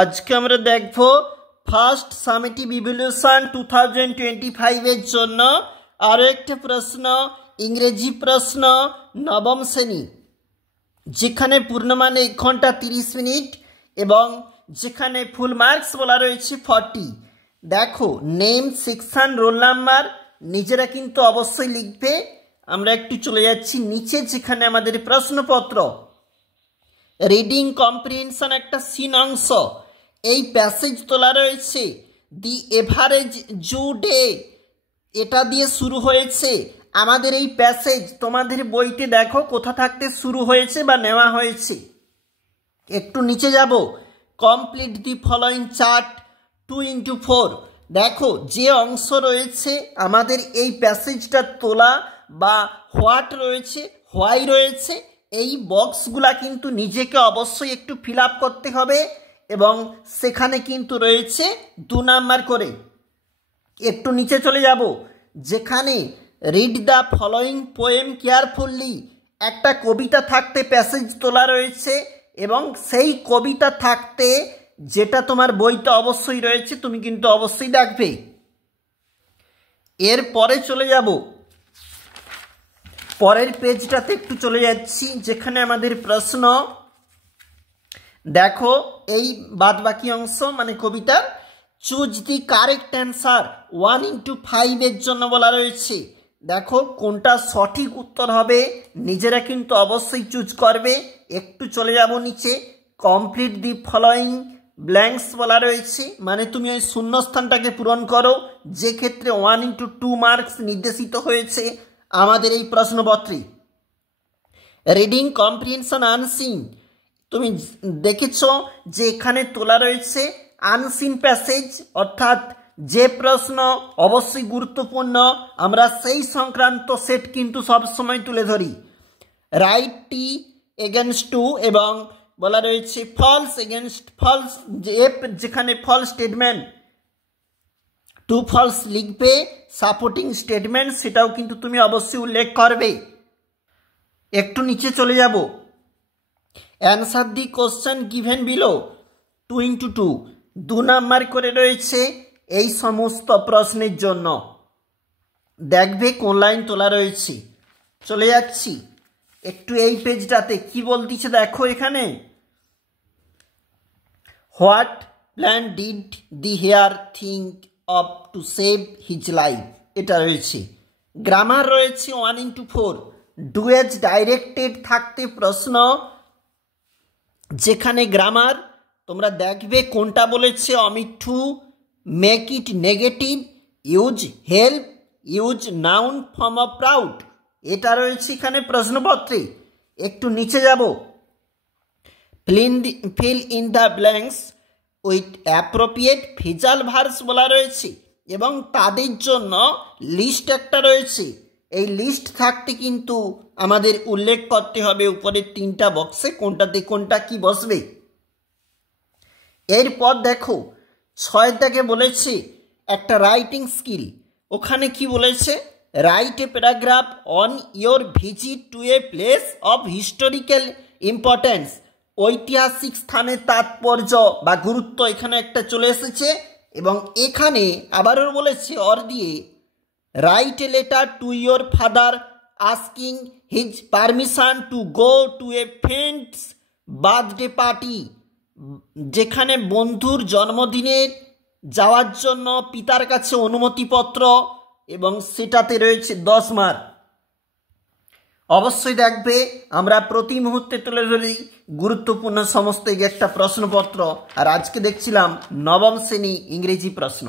আজকে আমরা দেখব ফার্স্ট সামেটিভ ইভ্যালুয়েশন 2025 এর জন্য আরো একটা প্রশ্ন, ইংরেজি প্রশ্ন, নবম শ্রেণী, যেখানে পূর্ণমান 1 ঘন্টা 30 মিনিট এবং যেখানে ফুল মার্কস বলা রয়েছে 40। দেখো নেম, সেকশন, রোল নাম্বার নিজেরা কিন্তু অবশ্যই লিখবে। আমরা একটু চলে যাচ্ছি নিচে, যেখানে আমাদের প্রশ্নপত্র রিডিং কম্প্রিহেনশন একটা সিন অংশ, এই প্যাসেজ তোলা রয়েছে। দি এভারেজ জু ডে, এটা দিয়ে শুরু হয়েছে আমাদের এই প্যাসেজ। তোমাদের বইতে দেখো কোথা থাকতে শুরু হয়েছে বা নেওয়া হয়েছে। একটু নিচে যাব, complete the following chart 2x4। দেখো যে অংশ রয়েছে আমাদের এই প্যাসেজটা তোলা বা হোয়াট রয়েছে, হোয়াই রয়েছে, এই বক্সগুলা কিন্তু নিজেকে অবশ্যই একটু ফিল আপ করতে হবে এবং সেখানে কিন্তু রয়েছে 2 নাম্বার করে। একটু নিচে চলে যাব, যেখানে read the following poem carefully, একটা কবিতা থাকতে প্যাসেজ তোলা রয়েছে এবং সেই কবিতা থাকতে যেটা তোমার বইতে অবশ্যই রয়েছে তুমি কিন্তু অবশ্যই দেখবে। এরপরে চলে যাব, পরের পেজটাতে একটু চলে যাচ্ছি, যেখানে আমাদের প্রশ্ন। দেখো এই বাদ বাকি অংশ মানে কবিতার choose the correct answer 1x5 এর জন্য বলা রয়েছে। দেখো কোনটা সঠিক উত্তর হবে নিজেরা কিন্তু অবশ্যই চুজ করবে। একটু চলে যাব নিচে, কমপ্লিট দি ফলোয়িং ব্ল্যাঙ্কস বলা রয়েছে, মানে তুমি ওই শূন্যস্থানটাকে পূরণ করো, যে ক্ষেত্রে 1x2 মার্কস নির্দেশিত হয়েছে আমাদের এই প্রশ্নপত্রে। রিডিং কম্প্রিহেনশন আনসিন, তুমি দেখেছ যে এখানে তোলা রয়েছে আনসিন প্যাসেজ, অর্থাৎ যে প্রশ্ন অবশ্যই গুরুত্বপূর্ণ আমরা সেই সংক্রান্ত সেট কিন্তু সবসময় তুলে ধরি। রাইট টি এগেনস্ট টু, এবং বলা রয়েছে ফলস এগেনস্ট ফলস, যেখানে ফলস স্টেটমেন্ট টু ফলস লিখবে, সাপোর্টিং স্টেটমেন্ট সেটাও কিন্তু তুমি অবশ্যই উল্লেখ করবে। একটু নিচে চলে যাব, answer the question given below 2x2, 2 number করে রয়েছে এই সমস্ত প্রশ্নের জন্য। দেখবে কোন লাইন তোলা রয়েছে। চলে যাচ্ছি একটু এই পেজটাতে, কি বলতেছে দেখো এখানে, what plan did the hare think of to save his life, এটা রয়েছে। গ্রামার রয়েছে 1x4, ডুয়েজ ডাইরেক্টেড থাকতে প্রশ্ন, যেখানে গ্রামার তোমরা দেখবে কোনটা বলেছে, omit to, make it negative, use help, use noun form of proud, এটা রয়েছে এখানে প্রশ্নপত্রে। একটু নিচে যাব, fill in the blanks with appropriate phrasal verbs বলা রয়েছে এবং তাদের জন্য লিস্ট একটা রয়েছে। এই লিস্ট থাকতে কিন্তু আমাদের উল্লেখ করতে হবে উপরের 3টা বক্সে কোনটাতে কোনটা কি বসবে। এরপর দেখো 6 বলেছে একটা রাইটিং স্কিল, ওখানে কি বলেছে, write a paragraph on your visit to a place of historical importance, ঐতিহাসিক স্থানের তাৎপর্য বা গুরুত্ব এখানে একটা চলে এসেছে। এবং এখানে আবারও বলেছে অর দিয়ে, write a letter to your father asking his permission to go to A friends birthday party, যেখানে বন্ধুর জন্মদিনের যাওয়ার জন্য পিতার কাছে অনুমতিপত্র, এবং সেটাতে রয়েছে 10 মার্ক। অবশ্যই দেখবে আমরা প্রতি মুহূর্তে তুলে ধরি গুরুত্বপূর্ণ সমস্ত একটা প্রশ্নপত্র, আর আজকে দেখছিলাম নবম শ্রেণী ইংরেজি প্রশ্ন।